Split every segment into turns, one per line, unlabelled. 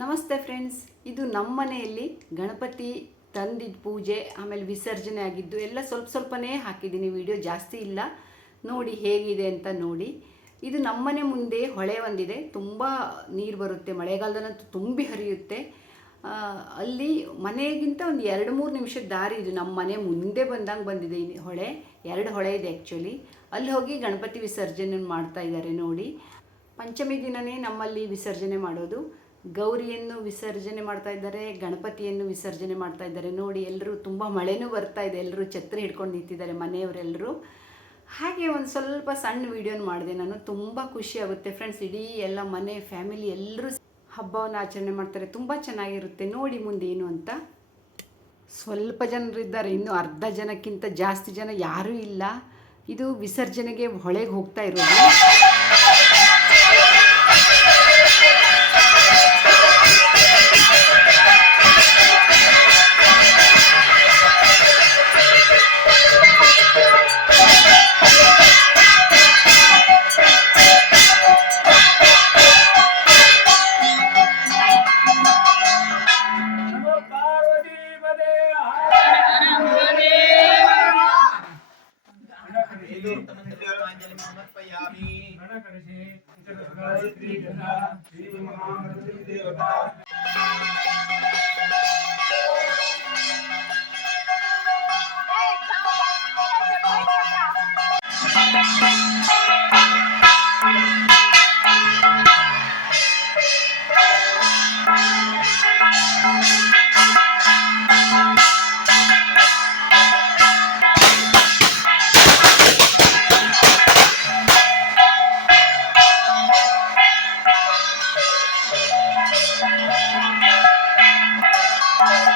ನಮಸ್ತೆ ಫ್ರೆಂಡ್ಸ್, ಇದು ನಮ್ಮ ಮನೆಯಲ್ಲಿ ಗಣಪತಿ ತಂದಿದ್ದ ಪೂಜೆ, ಆಮೇಲೆ ವಿಸರ್ಜನೆ ಆಗಿದ್ದು ಎಲ್ಲ ಸ್ವಲ್ಪ ಸ್ವಲ್ಪನೇ ಹಾಕಿದ್ದೀನಿ. ವಿಡಿಯೋ ಜಾಸ್ತಿ ಇಲ್ಲ. ನೋಡಿ ಹೇಗಿದೆ ಅಂತ ನೋಡಿ. ಇದು ನಮ್ಮನೆ ಮುಂದೆ ಹೊಳೆ ಒಂದಿದೆ. ತುಂಬ ನೀರು ಬರುತ್ತೆ. ಮಳೆಗಾಲದಲ್ಲಂತೂ ತುಂಬಿ ಹರಿಯುತ್ತೆ. ಅಲ್ಲಿ ಮನೆಗಿಂತ ಒಂದು ಎರಡು ಮೂರು ನಿಮಿಷದ ದಾರಿ ಇದು. ನಮ್ಮ ಮನೆ ಮುಂದೆ ಬಂದಂಗೆ ಬಂದಿದೆ ಹೊಳೆ. ಎರಡು ಹೊಳೆ ಇದೆ ಆ್ಯಕ್ಚುಲಿ ಅಲ್ಲಿ ಹೋಗಿ ಗಣಪತಿ ವಿಸರ್ಜನೆ ಮಾಡ್ತಾ ಇದ್ದಾರೆ ನೋಡಿ. ಪಂಚಮಿ ದಿನವೇ ನಮ್ಮಲ್ಲಿ ವಿಸರ್ಜನೆ ಮಾಡೋದು. ಗೌರಿಯನ್ನು ವಿಸರ್ಜನೆ ಮಾಡ್ತಾ ಇದ್ದಾರೆ, ಗಣಪತಿಯನ್ನು ವಿಸರ್ಜನೆ ಮಾಡ್ತಾ ಇದ್ದಾರೆ. ನೋಡಿ ಎಲ್ಲರೂ ತುಂಬ ಮಳೆನೂ ಬರ್ತಾ ಇದೆ. ಎಲ್ಲರೂ ಛತ್ರಿ ಹಿಡ್ಕೊಂಡು ನಿಂತಿದ್ದಾರೆ ಮನೆಯವರೆಲ್ಲರೂ ಹಾಗೆ ಒಂದು ಸ್ವಲ್ಪ ಸಣ್ಣ ವೀಡಿಯೋನ ಮಾಡಿದೆ. ನಾನು ತುಂಬ ಖುಷಿ ಆಗುತ್ತೆ ಫ್ರೆಂಡ್ಸ್. ಇಡೀ ಎಲ್ಲ ಮನೆ, ಫ್ಯಾಮಿಲಿ ಎಲ್ಲರೂ ಹಬ್ಬವನ್ನು ಆಚರಣೆ ಮಾಡ್ತಾರೆ. ತುಂಬ ಚೆನ್ನಾಗಿರುತ್ತೆ. ನೋಡಿ ಮುಂದೆ ಏನು ಅಂತ. ಸ್ವಲ್ಪ ಜನರಿದ್ದಾರೆ ಇನ್ನು ಅರ್ಧ ಜನಕ್ಕಿಂತ ಜಾಸ್ತಿ ಜನ ಯಾರೂ ಇಲ್ಲ. ಇದು ವಿಸರ್ಜನೆಗೆ ಹೊಳೆಗೆ ಹೋಗ್ತಾ ಇರೋದು.
ಇದು ಮಂತ್ರಾಂಜಲಿ
Bye.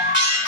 Bye.